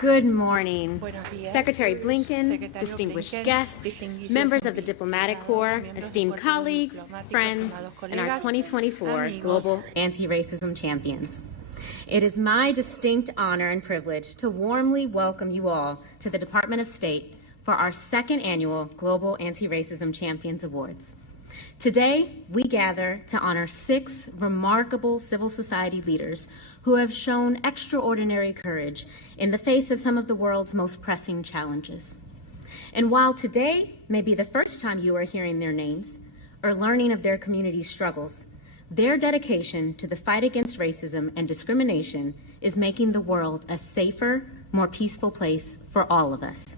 Good morning, Secretary Blinken, distinguished guests, members of the Diplomatic Corps, esteemed colleagues, friends, and our 2024 Global Anti-Racism Champions. It is my distinct honor and privilege to warmly welcome you all to the Department of State for our second annual Global Anti-Racism Champions Awards. Today, we gather to honor 6 remarkable civil society leaders who have shown extraordinary courage in the face of some of the world's most pressing challenges. And while today may be the first time you are hearing their names or learning of their community's struggles, their dedication to the fight against racism and discrimination is making the world a safer, more peaceful place for all of us.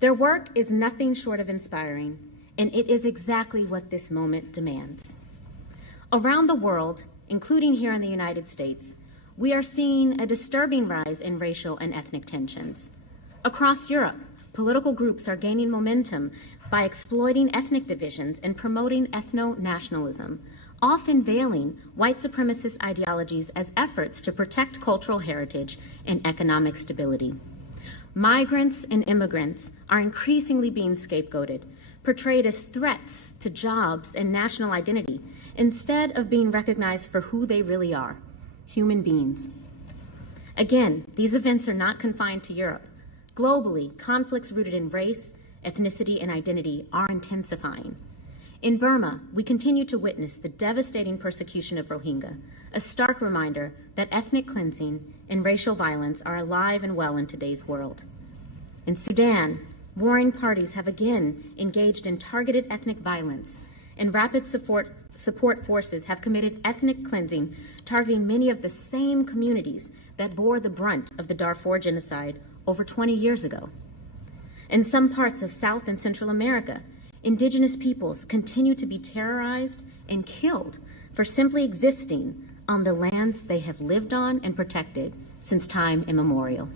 Their work is nothing short of inspiring, and it is exactly what this moment demands. Around the world, including here in the United States, we are seeing a disturbing rise in racial and ethnic tensions. Across Europe, political groups are gaining momentum by exploiting ethnic divisions and promoting ethno-nationalism, often veiling white supremacist ideologies as efforts to protect cultural heritage and economic stability. Migrants and immigrants are increasingly being scapegoated, portrayed as threats to jobs and national identity, instead of being recognized for who they really are, human beings. Again, these events are not confined to Europe. Globally, conflicts rooted in race, ethnicity, and identity are intensifying. In Burma, we continue to witness the devastating persecution of Rohingya, a stark reminder that ethnic cleansing and racial violence are alive and well in today's world. In Sudan, warring parties have again engaged in targeted ethnic violence, and rapid support forces have committed ethnic cleansing, targeting many of the same communities that bore the brunt of the Darfur genocide over 20 years ago. In some parts of South and Central America, indigenous peoples continue to be terrorized and killed for simply existing on the lands they have lived on and protected since time immemorial.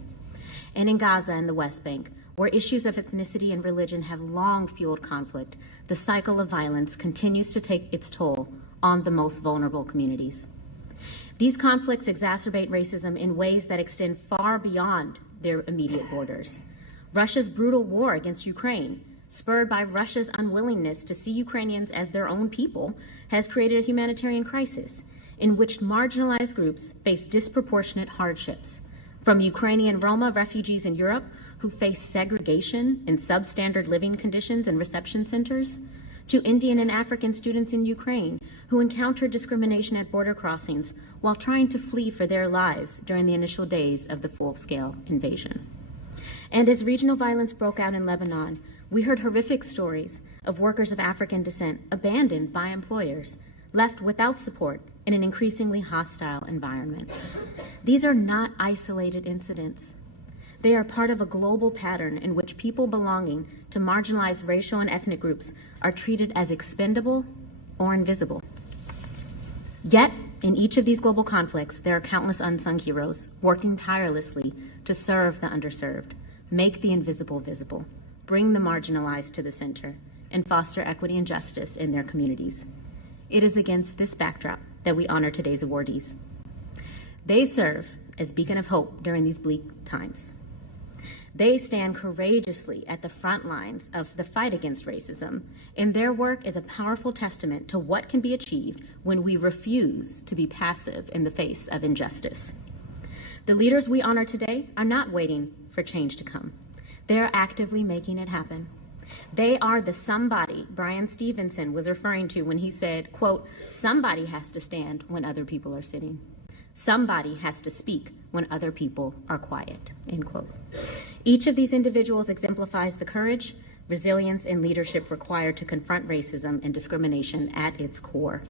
And in Gaza and the West Bank, where issues of ethnicity and religion have long fueled conflict, the cycle of violence continues to take its toll on the most vulnerable communities. These conflicts exacerbate racism in ways that extend far beyond their immediate borders. Russia's brutal war against Ukraine, spurred by Russia's unwillingness to see Ukrainians as their own people, has created a humanitarian crisis in which marginalized groups face disproportionate hardships. From Ukrainian Roma refugees in Europe who face segregation and substandard living conditions in reception centers, to Indian and African students in Ukraine who encountered discrimination at border crossings while trying to flee for their lives during the initial days of the full-scale invasion. And as regional violence broke out in Lebanon, we heard horrific stories of workers of African descent abandoned by employers, left without support in an increasingly hostile environment. These are not isolated incidents. They are part of a global pattern in which people belonging to marginalized racial and ethnic groups are treated as expendable or invisible. Yet, in each of these global conflicts, there are countless unsung heroes working tirelessly to serve the underserved, make the invisible visible, bring the marginalized to the center, and foster equity and justice in their communities. It is against this backdrop that we honor today's awardees. They serve as beacon of hope during these bleak times. They stand courageously at the front lines of the fight against racism, and their work is a powerful testament to what can be achieved when we refuse to be passive in the face of injustice. The leaders we honor today are not waiting for change to come. They are actively making it happen. They are the somebody Brian Stevenson was referring to when he said, quote, "Somebody has to stand when other people are sitting. Somebody has to speak when other people are quiet," end quote. Each of these individuals exemplifies the courage, resilience, and leadership required to confront racism and discrimination at its core.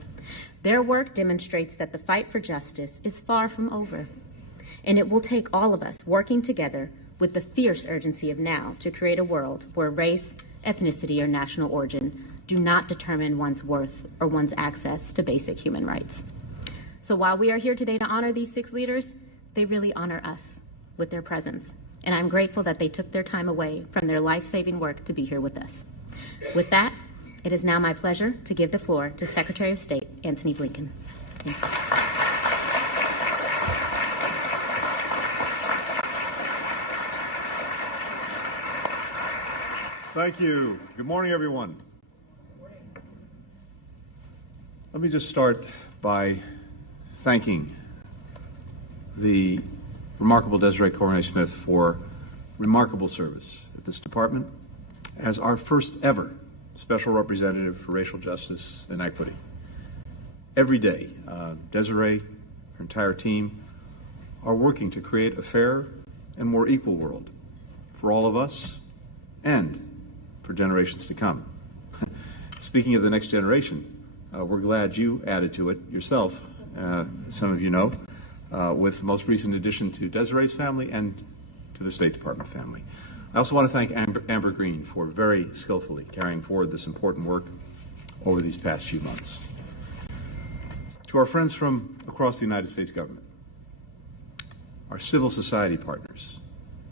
Their work demonstrates that the fight for justice is far from over, and it will take all of us working together with the fierce urgency of now to create a world where race, ethnicity, or national origin do not determine one's worth or one's access to basic human rights. So while we are here today to honor these 6 leaders, they really honor us with their presence. And I'm grateful that they took their time away from their life-saving work to be here with us. With that, it is now my pleasure to give the floor to Secretary of State Antony Blinken. Thank you. Thank you. Good morning, everyone. Let me just start by thanking the remarkable Desiree Cornet-Smith for remarkable service at this department as our first ever Special Representative for Racial Justice and Equity. Every day, Desiree, her entire team, are working to create a fair and more equal world for all of us and for generations to come. Speaking of the next generation, we're glad you added to it yourself, some of you know, with the most recent addition to Desiree's family and to the State Department family. I also want to thank Amber Green for very skillfully carrying forward this important work over these past few months. To our friends from across the United States government, our civil society partners,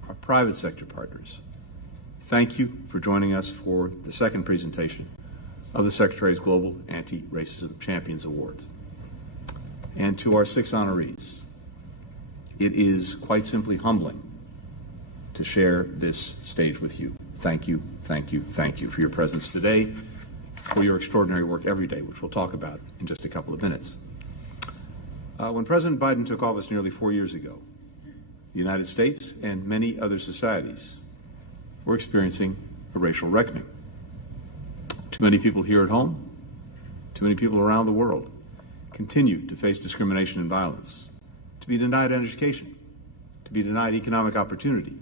our private sector partners, thank you for joining us for the second presentation of the Secretary's Global Anti-Racism Champions Award. And to our 6 honorees, it is quite simply humbling to share this stage with you. Thank you, thank you, thank you for your presence today, for your extraordinary work every day, which we'll talk about in just a couple of minutes. When President Biden took office nearly 4 years ago, the United States and many other societies were experiencing a racial reckoning. Too many people here at home, too many people around the world continue to face discrimination and violence, to be denied education, to be denied economic opportunity,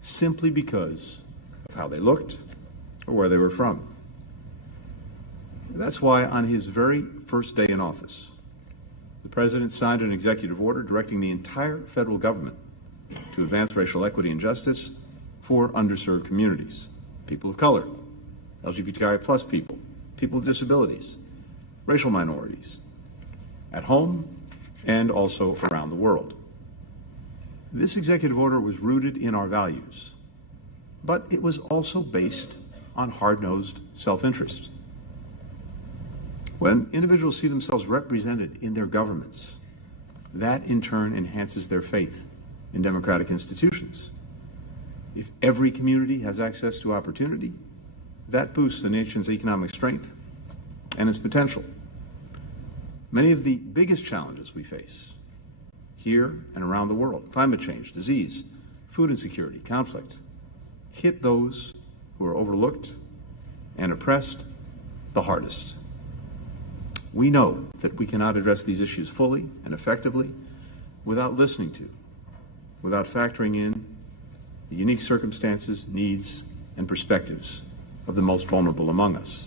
simply because of how they looked or where they were from. That's why on his very first day in office, the President signed an executive order directing the entire federal government to advance racial equity and justice for underserved communities, people of color, LGBTQI plus people, people with disabilities, racial minorities, at home and also around the world. This executive order was rooted in our values, but it was also based on hard-nosed self-interest. When individuals see themselves represented in their governments, that in turn enhances their faith in democratic institutions. If every community has access to opportunity, that boosts the nation's economic strength and its potential. Many of the biggest challenges we face here and around the world, climate change, disease, food insecurity, conflict, hit those who are overlooked and oppressed the hardest. We know that we cannot address these issues fully and effectively without listening to, without factoring in the unique circumstances, needs, and perspectives of the most vulnerable among us.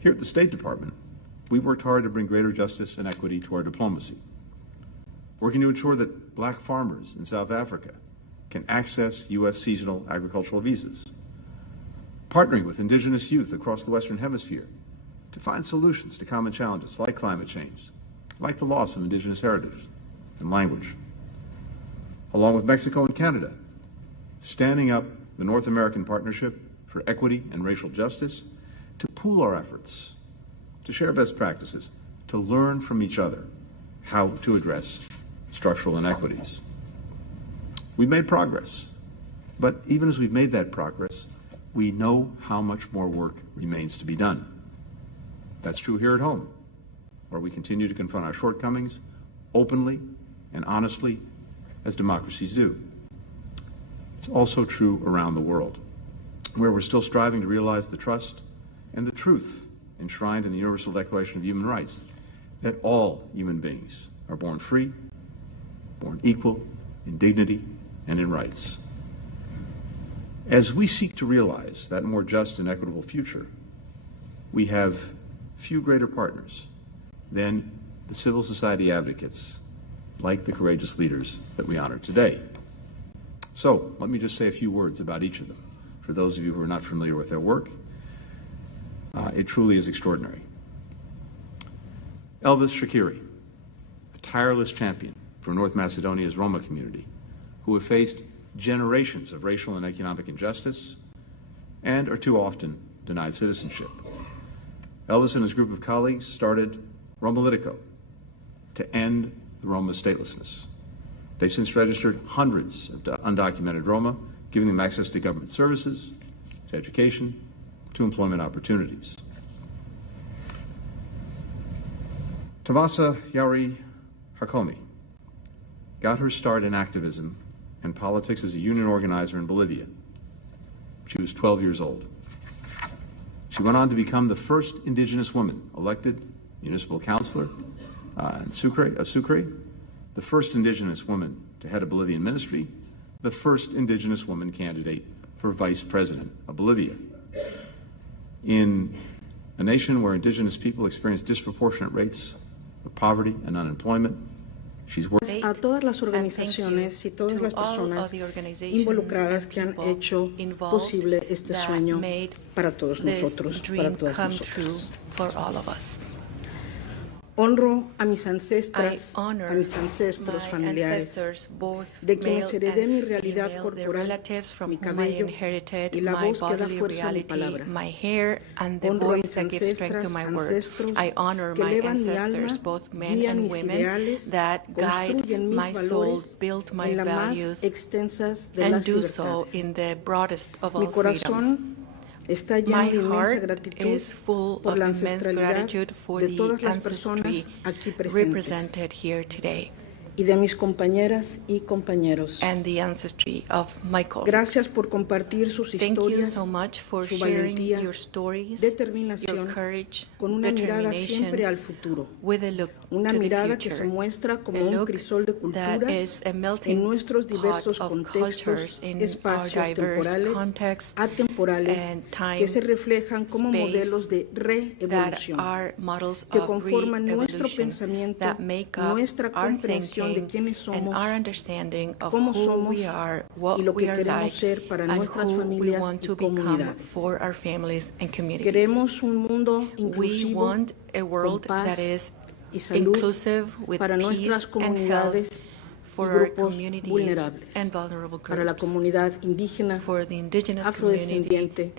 Here at the State Department, we've worked hard to bring greater justice and equity to our diplomacy, working to ensure that black farmers in South Africa can access U.S. seasonal agricultural visas, partnering with indigenous youth across the Western Hemisphere to find solutions to common challenges like climate change, like the loss of indigenous heritage and language, along with Mexico and Canada, standing up the North American Partnership for Equity and Racial Justice to pool our efforts, to share best practices, to learn from each other how to address structural inequities. We've made progress, but even as we've made that progress, we know how much more work remains to be done. That's true here at home, where we continue to confront our shortcomings openly and honestly, as democracies do. It's also true around the world, where we're still striving to realize the trust and the truth enshrined in the Universal Declaration of Human Rights, that all human beings are born free, born equal in dignity and in rights. As we seek to realize that more just and equitable future, we have few greater partners than the civil society advocates, like the courageous leaders that we honor today. So let me just say a few words about each of them. For those of you who are not familiar with their work, it truly is extraordinary. Elvis Shakiri, a tireless champion for North Macedonia's Roma community, who have faced generations of racial and economic injustice and are too often denied citizenship. Elvis and his group of colleagues started Roma Litico to end the Roma statelessness. They've since registered hundreds of undocumented Roma, giving them access to government services, to education, to employment opportunities. Tomasa Yauri Harkomi got her start in activism and politics as a union organizer in Bolivia. She was 12 years old. She went on to become the first indigenous woman elected municipal councilor of Sucre, the first indigenous woman to head a Bolivian ministry, the first indigenous woman candidate for vice president of Bolivia. In a nation where indigenous people experience disproportionate rates of poverty and unemployment, she's working. A todas las organizaciones y todas las personas involucradas que han hecho posible este sueño para todos nosotros, para todas nosotras. Honro a mis ancestras, a mis ancestros familiares, de quienes heredé mi realidad corporal, mi cabello y la voz que da fuerza a mi palabra. Honro a mis ancestros que elevan mi alma, guían mis ideales, construyen mis valores en las más extensas de las libertades. Mi corazón está lleno de inmensa gratitud por la ancestralidad de todas las personas aquí presentes y de mis compañeras y compañeros. Gracias por compartir sus historias, su valentía, determinación, con una mirada siempre al futuro. Una mirada que se muestra como un crisol de culturas en nuestros diversos contextos, espacios temporales, atemporales, que se reflejan como modelos de reevolución, que conforman nuestro pensamiento, nuestra comprensión de quiénes somos, cómo somos y lo que queremos ser para nuestras familias y comunidades. Queremos un mundo inclusivo, con paz y salud para nuestras comunidades y grupos vulnerables, para la comunidad indígena, afrodescendiente,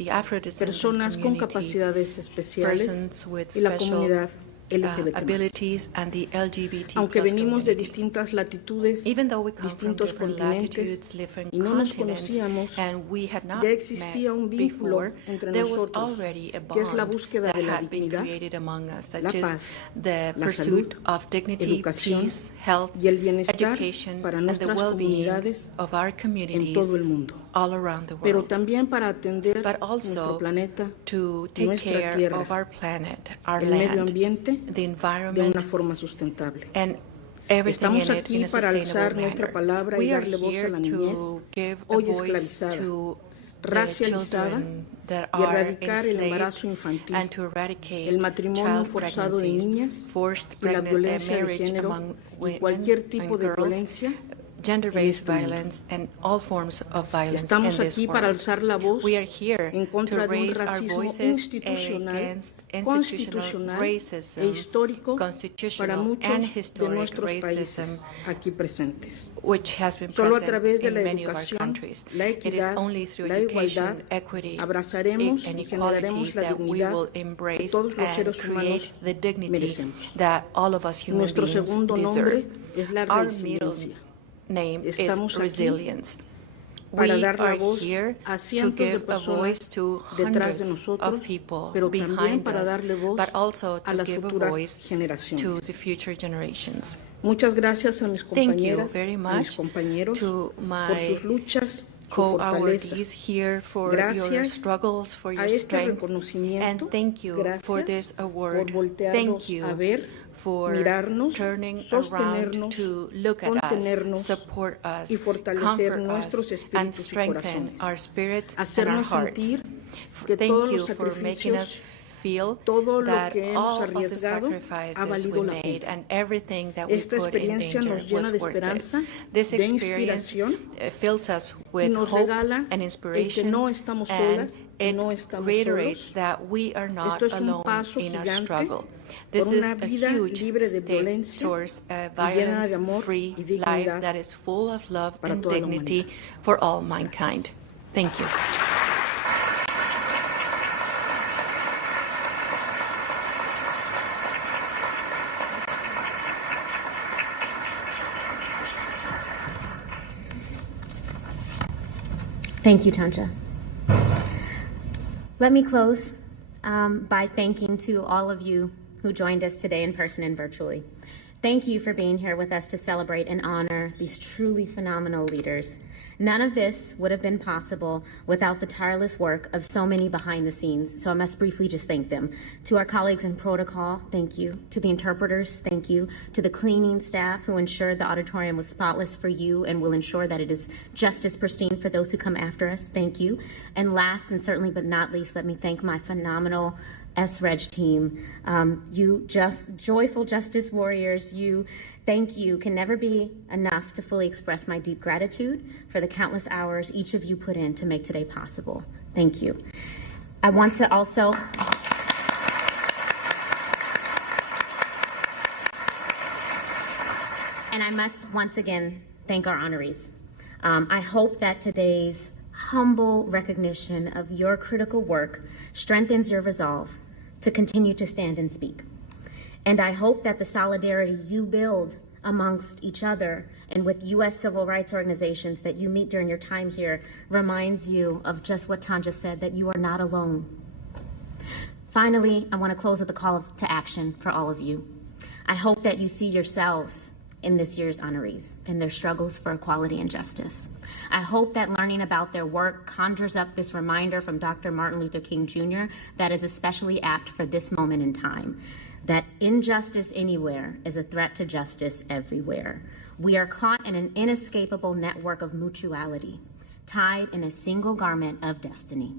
personas con capacidades especiales y la comunidad LGBT+. Aunque venimos de distintas latitudes, distintos continentes y no nos conocíamos, ya existía un vínculo entre nosotros, que es la búsqueda de la dignidad, la paz, la salud, educación y el bienestar para nuestras comunidades en todo el mundo, pero también para atender nuestro planeta, nuestra tierra, el medio ambiente, de una forma sustentable. Estamos aquí para alzar nuestra palabra y darle voz a la niñez, hoy esclavizada, racializada, y erradicar el embarazo infantil, el matrimonio forzado de niñas y la violencia de género y cualquier tipo de violencia. Estamos aquí para alzar la voz en contra de un racismo institucional, constitucional e histórico para muchos de nuestros países aquí presentes. Solo a través de la educación, la equidad, la igualdad, abrazaremos y generaremos la dignidad que todos los seres humanos merecemos. Nuestro segundo nombre es la resiliencia. Estamos aquí para dar la voz a cientos de personas detrás de nosotros, pero también para darle voz a las futuras generaciones. Muchas gracias a mis compañeras, a mis compañeros por sus luchas, su fortaleza. Gracias a este reconocimiento, gracias por voltearnos a ver, mirarnos, sostenernos, contenernos y fortalecer nuestros espíritus y corazones. Hacernos sentir que todos los sacrificios, todo lo que hemos arriesgado ha valido la pena. Esta experiencia nos llena de esperanza, de inspiración y nos regala el que no estamos solas, no estamos solos. Esto es un paso gigante por una vida libre de violencia y llena de amor y dignidad para toda la humanidad. Thank you. Thank you, Tancha. Let me close by thanking to all of you who joined us today in person and virtually. Thank you for being here with us to celebrate and honor these truly phenomenal leaders. None of this would have been possible without the tireless work of so many behind the scenes, so I must briefly just thank them. To our colleagues in protocol, thank you. To the interpreters, thank you. To the cleaning staff who ensured the auditorium was spotless for you and will ensure that it is just as pristine for those who come after us, thank you. And last and certainly but not least, let me thank my phenomenal SREG team. You just joyful justice warriors, thank you can never be enough to fully express my deep gratitude for the countless hours each of you put in to make today possible. Thank you. I want to also and I must once again thank our honorees. I hope that today's humble recognition of your critical work strengthens your resolve to continue to stand and speak. And I hope that the solidarity you build amongst each other and with U.S. civil rights organizations that you meet during your time here reminds you of just what Tanja said, that you are not alone. Finally, I want to close with a call to action for all of you. I hope that you see yourselves in this year's honorees and their struggles for equality and justice. I hope that learning about their work conjures up this reminder from Dr. Martin Luther King Jr. that is especially apt for this moment in time, that injustice anywhere is a threat to justice everywhere. We are caught in an inescapable network of mutuality, tied in a single garment of destiny.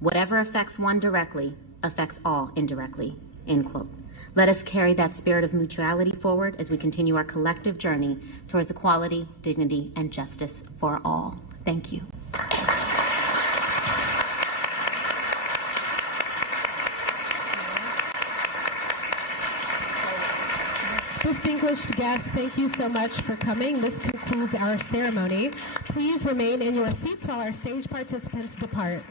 Whatever affects one directly affects all indirectly, end quote. Let us carry that spirit of mutuality forward as we continue our collective journey towards equality, dignity, and justice for all. Thank you. Distinguished guests, thank you so much for coming. This concludes our ceremony. Please remain in your seats while our stage participants depart.